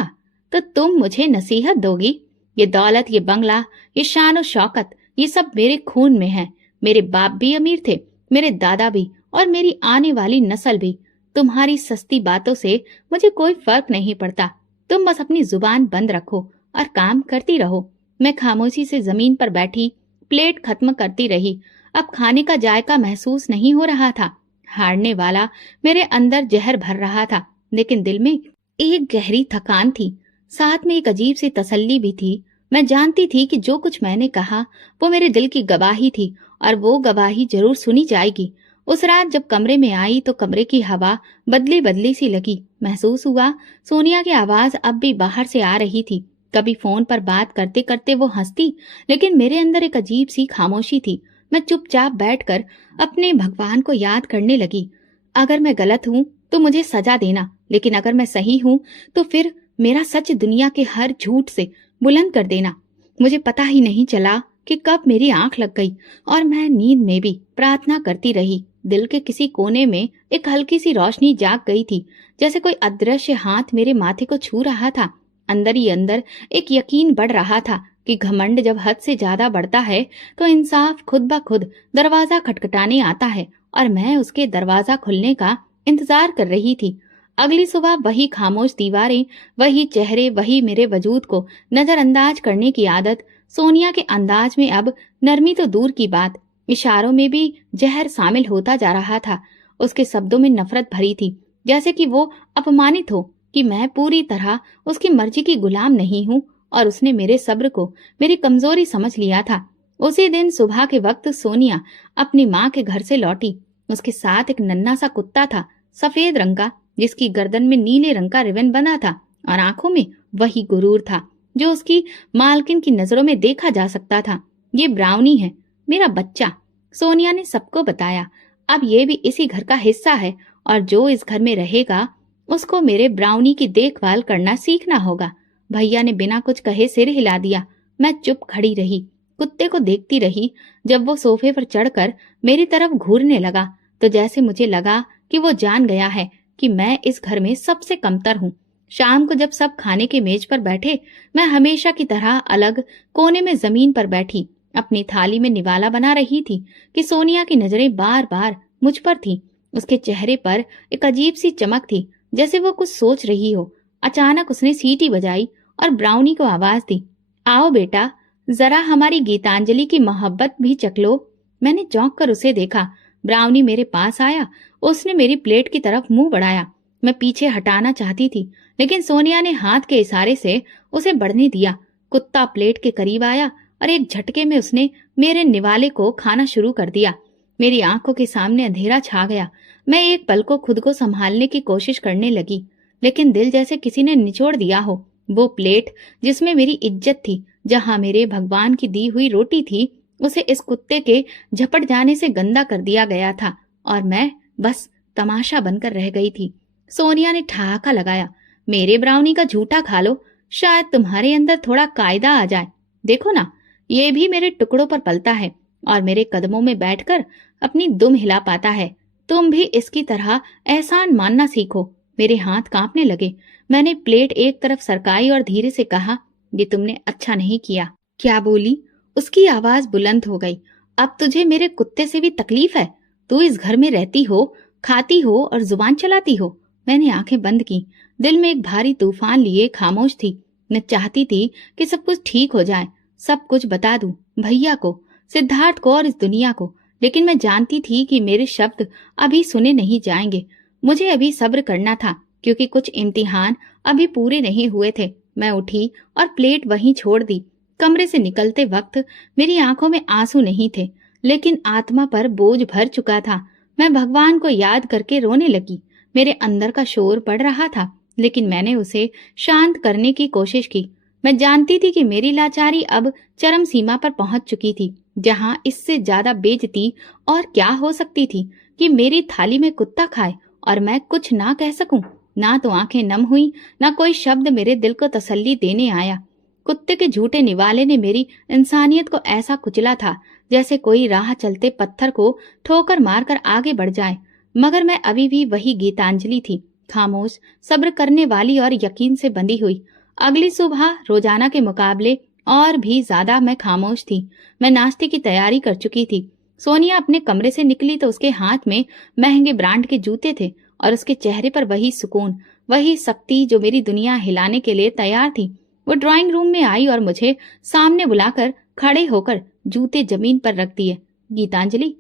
तो तुम मुझे नसीहत दोगी? ये दौलत, ये बंगला, ये शान और शौकत, ये सब मेरे खून में है। मेरे बाप भी अमीर थे, मेरे दादा भी, और मेरी आने वाली नस्ल भी। तुम्हारी सस्ती बातों से मुझे कोई फर्क नहीं पड़ता। तुम बस अपनी जुबान बंद रखो और काम करती रहो। मैं खामोशी से जमीन पर बैठी प्लेट खत्म करती रही। अब खाने का जायका महसूस नहीं हो रहा था। हारने वाला मेरे अंदर जहर भर रहा था, लेकिन दिल में एक गहरी थकान थी। साथ में एक अजीब सी तसल्ली भी थी। मैं जानती थी कि जो कुछ मैंने कहा वो मेरे दिल की गवाही थी और वो गवाही जरूर सुनी जाएगी। उस रात जब कमरे में आई तो कमरे की हवा बदली बदली सी लगी। महसूस हुआ सोनिया की आवाज अब भी बाहर से आ रही थी। कभी फोन पर बात करते करते वो हंसती, लेकिन मेरे अंदर एक अजीब सी खामोशी थी। मैं चुपचाप बैठकर अपने भगवान को याद करने लगी। अगर मैं गलत हूँ तो मुझे सजा देना, लेकिन अगर मैं सही हूँ तो फिर मेरा सच दुनिया के हर झूठ से बुलंद कर देना। मुझे पता ही नहीं चला कि कब मेरी आंख लग गई और मैं नींद में भी प्रार्थना करती रही। दिल के किसी कोने में एक हल्की सी रोशनी जाग गई थी, जैसे कोई अदृश्य हाथ मेरे माथे को छू रहा था। अंदर ही अंदर एक यकीन बढ़ रहा था कि घमंड जब हद से ज्यादा बढ़ता है तो इंसाफ खुद ब खुद दरवाजा खटखटाने आता है, और मैं उसके दरवाजा खुलने का इंतजार कर रही थी। अगली सुबह वही खामोश दीवारें, वही चेहरे, वही मेरे वजूद को नजरअंदाज करने की आदत। सोनिया के अंदाज में अब नरमी तो दूर की बात, इशारों में भी जहर शामिल होता जा रहा था। उसके शब्दों में नफरत भरी थी, जैसे कि वो अपमानित हो कि मैं पूरी तरह उसकी मर्जी की गुलाम नहीं हूँ, और उसने मेरे सब्र को मेरी कमजोरी समझ लिया था। उसी दिन सुबह के वक्त सोनिया अपनी माँ के घर से लौटी। उसके साथ एक नन्हा सा कुत्ता था, सफेद रंग का, जिसकी गर्दन में नीले रंग का रिबन बना था और आंखों में वही गुरूर था जो उसकी मालकिन की नजरों में देखा जा सकता था। ये ब्राउनी है, मेरा बच्चा, सोनिया ने सबको बताया। अब ये भी इसी घर का हिस्सा है, और जो इस घर में रहेगा उसको मेरे ब्राउनी की देखभाल करना सीखना होगा। भैया ने बिना कुछ कहे सिर हिला दिया। मैं चुप खड़ी रही, कुत्ते को देखती रही। जब वो सोफे पर चढ़कर मेरी तरफ घूरने लगा तो जैसे मुझे लगा कि वो जान गया है कि मैं इस घर में सबसे कमतर हूँ। शाम को जब सब खाने के मेज पर बैठे, मैं हमेशा की तरह अलग कोने में जमीन पर बैठी अपनी थाली में निवाला बना रही थी कि सोनिया की नजरें बार बार मुझ पर थीं। उसके चेहरे पर एक अजीब सी चमक थी, जैसे वो कुछ सोच रही हो। अचानक उसने सीटी बजाई और ब्राउनी को आवाज दी, आओ बेटा, जरा हमारी गीतांजलि की मोहब्बत भी चख लो। मैंने चौंक कर उसे देखा। ब्राउनी मेरे पास आया। उसने मेरी प्लेट की तरफ मुंह बढ़ाया। मैं पीछे हटाना चाहती थी, लेकिन सोनिया ने हाथ के इशारे से उसे बढ़ने दिया। कुत्ता प्लेट के करीब आया और एक झटके में उसने मेरे निवाले को खाना शुरू कर दिया। मेरी आंखों के सामने अंधेरा छा गया। मैं एक पल को खुद को संभालने की कोशिश करने लगी, लेकिन दिल जैसे किसी ने निचोड़ दिया हो। वो प्लेट जिसमें मेरी इज्जत थी, जहां मेरे भगवान की दी हुई रोटी थी, उसे इस कुत्ते के झपट जाने से गंदा कर दिया गया था और मैं बस तमाशा बनकर रह गई थी। सोनिया ने ठहाका लगाया, मेरे ब्राउनी का झूठा खा लो, शायद तुम्हारे अंदर थोड़ा कायदा आ जाए। देखो ना, ये भी मेरे टुकड़ों पर पलता है और मेरे कदमों में बैठकर अपनी दुम हिला पाता है। तुम भी इसकी तरह एहसान मानना सीखो। मेरे हाथ कांपने लगे। मैंने प्लेट एक तरफ सरकाई और धीरे से कहा, ये तुमने अच्छा नहीं किया। क्या बोली? उसकी आवाज बुलंद हो गई। अब तुझे मेरे कुत्ते से भी तकलीफ है? तू इस घर में रहती हो, खाती हो और जुबान चलाती हो। मैंने आंखें बंद की। दिल में एक भारी तूफान लिए खामोश थी। मैं चाहती थी कि सब कुछ ठीक हो जाए, सब कुछ बता दूं, भैया को, सिद्धार्थ को और इस दुनिया को। लेकिन मैं जानती थी कि मेरे शब्द अभी सुने नहीं जाएंगे। मुझे अभी सब्र करना था, क्योंकि कुछ इम्तिहान अभी पूरे नहीं हुए थे। मैं उठी और प्लेट वहीं छोड़ दी। कमरे से निकलते वक्त मेरी आंखों में आंसू नहीं थे, लेकिन आत्मा पर बोझ भर चुका था। मैं भगवान को याद करके रोने लगी। मेरे अंदर का शोर बढ़ रहा था, लेकिन मैंने उसे शांत करने की कोशिश की। मैं जानती थी कि मेरी लाचारी अब चरम सीमा पर पहुंच चुकी थी, जहां इससे ज्यादा बेइज्जती और क्या हो सकती थी कि मेरी थाली में कुत्ता खाए और मैं कुछ ना कह सकूं। ना तो आंखें नम हुई, ना कोई शब्द मेरे दिल को तसल्ली देने आया। कुत्ते के झूठे निवाले ने मेरी इंसानियत को ऐसा कुचला था जैसे कोई राह चलते पत्थर को ठोकर मारकर आगे बढ़ जाए। मगर मैं अभी भी वही गीतांजलि थी, खामोश, सब्र करने वाली और यकीन से बंधी हुई। अगली सुबह रोजाना के मुकाबले और भी ज्यादा मैं खामोश थी। मैं नाश्ते की तैयारी कर चुकी थी। सोनिया अपने कमरे से निकली तो उसके हाथ में महंगे ब्रांड के जूते थे और उसके चेहरे पर वही सुकून, वही शक्ति जो मेरी दुनिया हिलाने के लिए तैयार थी। वो ड्राइंग रूम में आई और मुझे सामने बुलाकर खड़े होकर जूते जमीन पर रख दिए। गीतांजलि,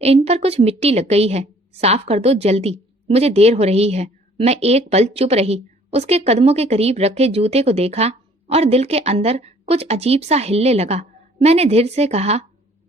इन पर कुछ मिट्टी लग गई है, साफ कर दो जल्दी, मुझे देर हो रही है। मैं एक पल चुप रही। उसके कदमों के करीब रखे जूते को देखा और दिल के अंदर कुछ अजीब सा हिलने लगा। मैंने धीरे से कहा,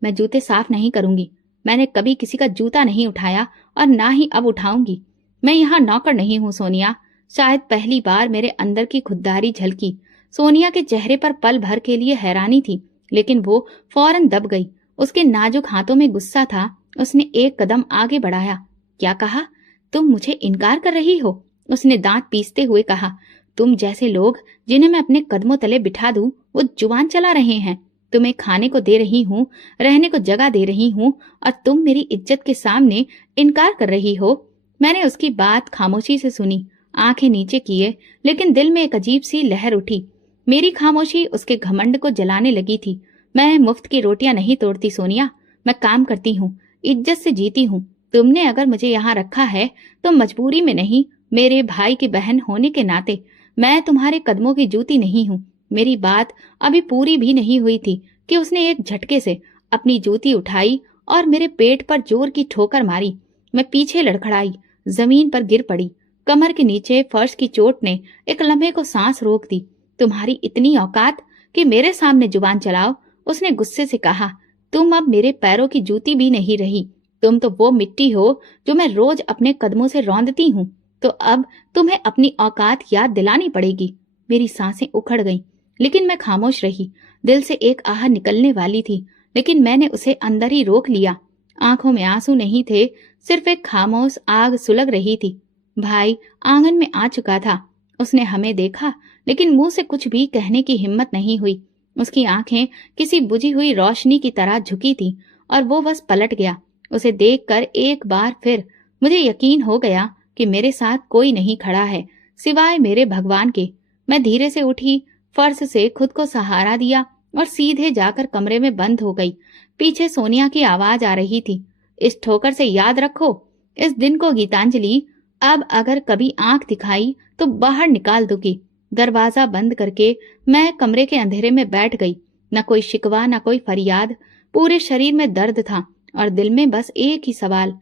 मैं जूते साफ नहीं करूंगी। मैंने कभी किसी का जूता नहीं उठाया और ना ही अब उठाऊंगी। मैं यहाँ नौकर नहीं हूँ सोनिया। शायद पहली बार मेरे अंदर की खुददारी झलकी। सोनिया के चेहरे पर पल भर के लिए हैरानी थी, लेकिन वो फौरन दब गई। उसके नाजुक हाथों में गुस्सा था। उसने एक कदम आगे बढ़ाया। क्या कहा? तुम मुझे इनकार कर रही हो? उसने दांत पीसते हुए कहा। तुम जैसे लोग जिन्हें मैं अपने कदमों तले बिठा दूं, वो जुबान चला रहे हैं। तुम्हें खाने को दे रही हूँ, रहने को जगह दे रही हूँ, और तुम मेरी इज्जत के सामने इनकार कर रही हो। मैंने उसकी बात खामोशी से सुनी, आंखें नीचे किए, लेकिन दिल में एक अजीब सी लहर उठी। मेरी खामोशी उसके घमंड को जलाने लगी थी। मैं मुफ्त की रोटियां नहीं तोड़ती सोनिया। मैं काम करती हूँ, इज्जत से जीती हूँ। तुमने अगर मुझे यहाँ रखा है तो मजबूरी में नहीं, मेरे भाई की बहन होने के नाते। मैं तुम्हारे कदमों की जूती नहीं हूँ। मेरी बात अभी पूरी भी नहीं हुई थी कि उसने एक झटके से अपनी जूती उठाई और मेरे पेट पर जोर की ठोकर मारी। मैं पीछे लड़खड़ाई, जमीन पर गिर पड़ी। कमर के नीचे फर्श की चोट ने एक लम्हे को सांस रोक दी। तुम्हारी इतनी औकात कि मेरे सामने जुबान चलाओ? उसने गुस्से से कहा। तुम अब मेरे पैरों की जूती भी नहीं रही। तुम तो वो मिट्टी हो जो मैं रोज अपने कदमों से रौंदती हूँ। तो अब तुम्हें अपनी औकात याद दिलानी पड़ेगी। मेरी सांसें उखड़ गईं, लेकिन मैं खामोश रही। दिल से एक आह निकलने वाली थी, लेकिन मैंने उसे अंदर ही रोक लिया। आंखों में आंसू नहीं थे, सिर्फ एक खामोश आग सुलग रही थी। भाई आंगन में आ चुका था। उसने हमें देखा, लेकिन मुंह से कुछ भी कहने की हिम्मत नहीं हुई। उसकी आंखें किसी बुझी हुई रोशनी की तरह झुकी थी और वो बस पलट गया। उसे देखकर एक बार फिर मुझे यकीन हो गया कि मेरे साथ कोई नहीं खड़ा है सिवाय मेरे भगवान के। मैं धीरे से उठी, फर्श से खुद को सहारा दिया और सीधे जाकर कमरे में बंद हो गई। पीछे सोनिया की आवाज आ रही थी। इस ठोकर से याद रखो, इस दिन को गीतांजलि, अब अगर कभी आंख दिखाई तो बाहर निकाल दूंगी। दरवाजा बंद करके मैं कमरे के अंधेरे में बैठ गई। न कोई शिकवा, न कोई फरियाद। पूरे शरीर में दर्द था और दिल में बस एक ही सवाल,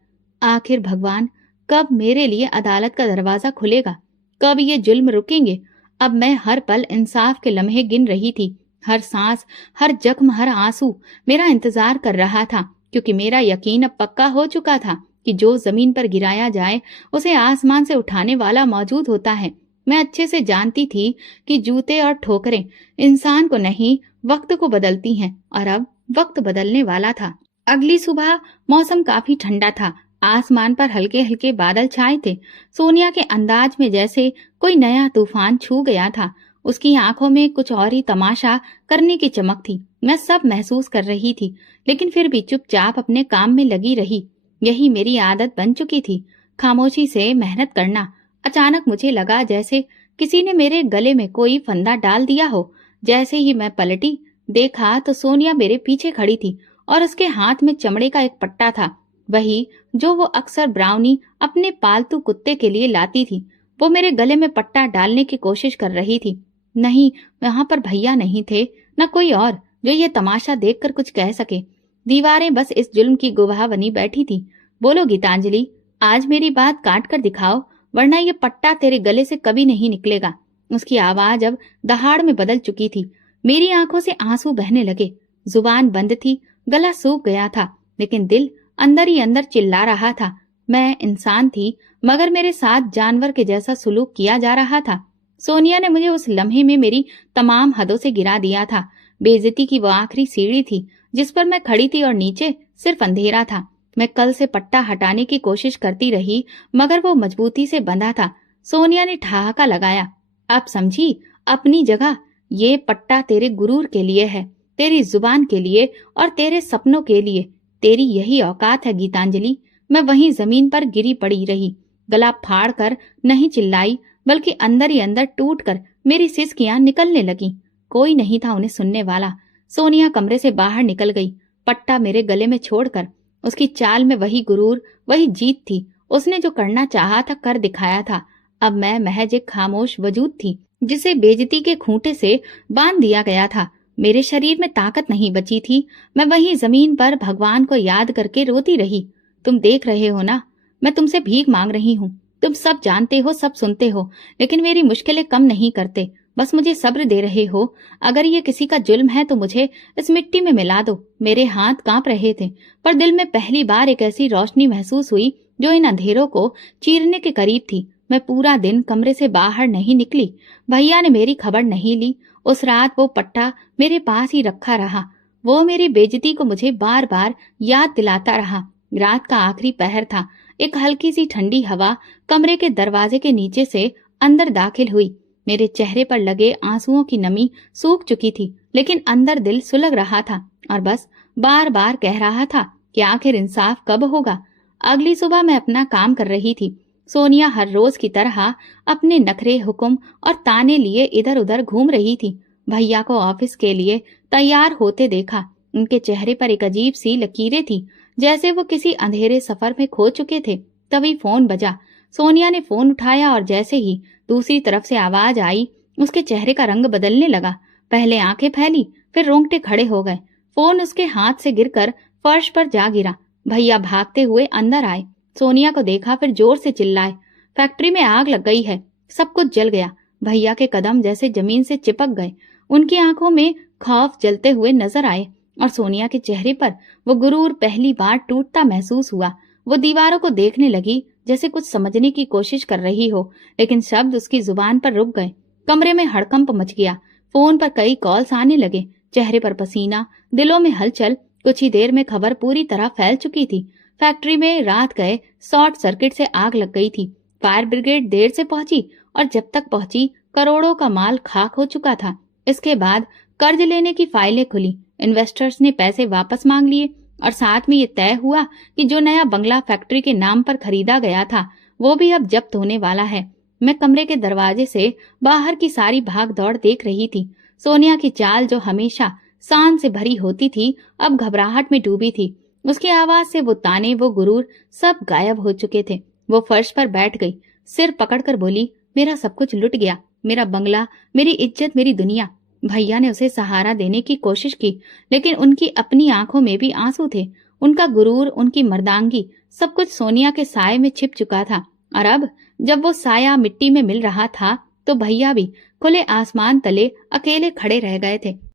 आखिर भगवान कब मेरे लिए अदालत का दरवाजा खुलेगा? कब ये जुल्म रुकेंगे? अब मैं हर पल इंसाफ के लम्हे गिन रही थी। हर सांस, हर जख्म, हर आंसू मेरा इंतजार कर रहा था, क्योंकि मेरा यकीन अब पक्का हो चुका था कि जो जमीन पर गिराया जाए उसे आसमान से उठाने वाला मौजूद होता है। मैं अच्छे से जानती थी कि जूते और ठोकरें इंसान को नहीं, वक्त को बदलती हैं, और अब वक्त बदलने वाला था। अगली सुबह मौसम काफी ठंडा था। आसमान पर हल्के हल्के बादल छाए थे। सोनिया के अंदाज में जैसे कोई नया तूफान छू गया था। उसकी आंखों में कुछ और ही तमाशा करने की चमक थी। मैं सब महसूस कर रही थी, लेकिन फिर भी चुपचाप अपने काम में लगी रही। यही मेरी आदत बन चुकी थी, खामोशी से मेहनत करना। अचानक मुझे लगा जैसे किसी ने मेरे गले में कोई फंदा डाल दिया हो। जैसे ही मैं पलटी, देखा तो सोनिया मेरे पीछे खड़ी थी और उसके हाथ में चमड़े का एक पट्टा था, वही जो वो अक्सर ब्राउनी अपने पालतू कुत्ते के लिए लाती थी। वो मेरे गले में पट्टा डालने की कोशिश कर रही थी। नहीं, वहां पर भैया नहीं थे, न कोई और जो ये तमाशा देखकर कुछ कह सके। दीवारें बस इस जुल्म की गवाह बनी बैठी थी। बोलो गीतांजलि, आज मेरी बात काट कर दिखाओ, वरना ये पट्टा तेरे गले से कभी नहीं निकलेगा। उसकी आवाज अब दहाड़ में बदल चुकी थी। मेरी आंखों से आंसू बहने लगे। जुबान बंद थी, गला सूख गया था, लेकिन दिल अंदर ही अंदर चिल्ला रहा था। मैं इंसान थी, मगर मेरे साथ जानवर के जैसा सुलूक किया जा रहा था। सोनिया ने मुझे उस लम्हे में मेरी तमाम हदों से गिरा दिया था। बेइज्जती की वो आखिरी सीढ़ी थी जिस पर मैं खड़ी थी, और नीचे सिर्फ अंधेरा था। मैं कल से पट्टा हटाने की कोशिश करती रही, मगर वो मजबूती से बंधा था। सोनिया ने ठहाका लगाया। अब समझी अपनी जगह। ये पट्टा तेरे गुरूर के लिए है, तेरी जुबान के लिए और तेरे सपनों के लिए। तेरी यही औकात है गीतांजलि। मैं वहीं जमीन पर गिरी पड़ी रही। गला फाड़ कर नहीं चिल्लाई, बल्कि अंदर ही अंदर टूट कर मेरी सिसकियां निकलने लगी। कोई नहीं था उन्हें सुनने वाला। सोनिया कमरे से बाहर निकल गई, पट्टा मेरे गले में छोड़कर। उसकी चाल में वही गुरूर, वही जीत थी। उसने जो करना चाहा था कर दिखाया था। अब मैं महज एक खामोश वजूद थी, जिसे बेइज्जती के खूंटे से बांध दिया गया था। मेरे शरीर में ताकत नहीं बची थी। मैं वहीं जमीन पर भगवान को याद करके रोती रही। तुम देख रहे हो ना, मैं तुमसे भीख मांग रही हूँ। तुम सब जानते हो, सब सुनते हो, लेकिन मेरी मुश्किलें कम नहीं करते। बस मुझे सब्र दे रहे हो। अगर ये किसी का जुल्म है तो मुझे इस मिट्टी में मिला दो। मेरे हाथ कांप रहे थे, पर दिल में पहली बार एक ऐसी रोशनी महसूस हुई जो इन अंधेरों को चीरने के करीब थी। मैं पूरा दिन कमरे से बाहर नहीं निकली। भैया ने मेरी खबर नहीं ली। उस रात वो पट्टा मेरे पास ही रखा रहा। वो मेरी बेइज्जती को मुझे बार बार याद दिलाता रहा। रात का आखिरी पहर था। एक हल्की सी ठंडी हवा कमरे के दरवाजे के नीचे से अंदर दाखिल हुई। मेरे चेहरे पर लगे आंसुओं की नमी सूख चुकी थी, लेकिन अंदर दिल सुलग रहा था और बस बार बार कह रहा था कि आखिर इंसाफ कब होगा। अगली सुबह मैं अपना काम कर रही थी। सोनिया हर रोज की तरह अपने नखरे, हुक्म और ताने लिए इधर उधर घूम रही थी। भैया को ऑफिस के लिए तैयार होते देखा। उनके चेहरे पर एक अजीब सी लकीरें थी, जैसे वो किसी अंधेरे सफर में खो चुके थे। तभी फोन बजा। सोनिया ने फोन उठाया और जैसे ही दूसरी तरफ से आवाज आई, उसके चेहरे का रंग बदलने लगा। पहले आंखें फैली, फिर रोंगटे खड़े हो गए। फोन उसके हाथ से गिरकर फर्श पर जा गिरा। भैया भागते हुए अंदर आए। सोनिया को देखा, फिर जोर से चिल्लाए, फैक्ट्री में आग लग गई है, सब कुछ जल गया। भैया के कदम जैसे जमीन से चिपक गए। उनकी आंखों में खौफ जलते हुए नजर आए और सोनिया के चेहरे पर वो गुरूर पहली बार टूटता महसूस हुआ। वो दीवारों को देखने लगी, जैसे कुछ समझने की कोशिश कर रही हो, लेकिन शब्द उसकी जुबान पर रुक गए। कमरे में हड़कंप मच गया। फोन पर कई कॉल्स आने लगे। चेहरे पर पसीना, दिलों में हलचल। कुछ ही देर में खबर पूरी तरह फैल चुकी थी। फैक्ट्री में रात गए शॉर्ट सर्किट से आग लग गई थी। फायर ब्रिगेड देर से पहुंची और जब तक पहुंची करोड़ों का माल खाक हो चुका था। इसके बाद कर्ज लेने की फाइलें खुली। इन्वेस्टर्स ने पैसे वापस मांग लिए और साथ में ये तय हुआ कि जो नया बंगला फैक्ट्री के नाम पर खरीदा गया था वो भी अब जब्त होने वाला है। मैं कमरे के दरवाजे से बाहर की सारी भाग दौड़ देख रही थी। सोनिया की चाल जो हमेशा शान से भरी होती थी, अब घबराहट में डूबी थी। उसकी आवाज से वो ताने, वो गुरूर सब गायब हो चुके थे। वो फर्श पर बैठ गई, सिर पकड़कर बोली, मेरा सब कुछ लुट गया, मेरा बंगला, मेरी इज्जत, मेरी दुनिया। भैया ने उसे सहारा देने की कोशिश की, लेकिन उनकी अपनी आंखों में भी आंसू थे। उनका गुरूर, उनकी मर्दांगी, सब कुछ सोनिया के साये में छिप चुका था। और अब जब वो साया मिट्टी में मिल रहा था, तो भैया भी खुले आसमान तले अकेले खड़े रह गए थे।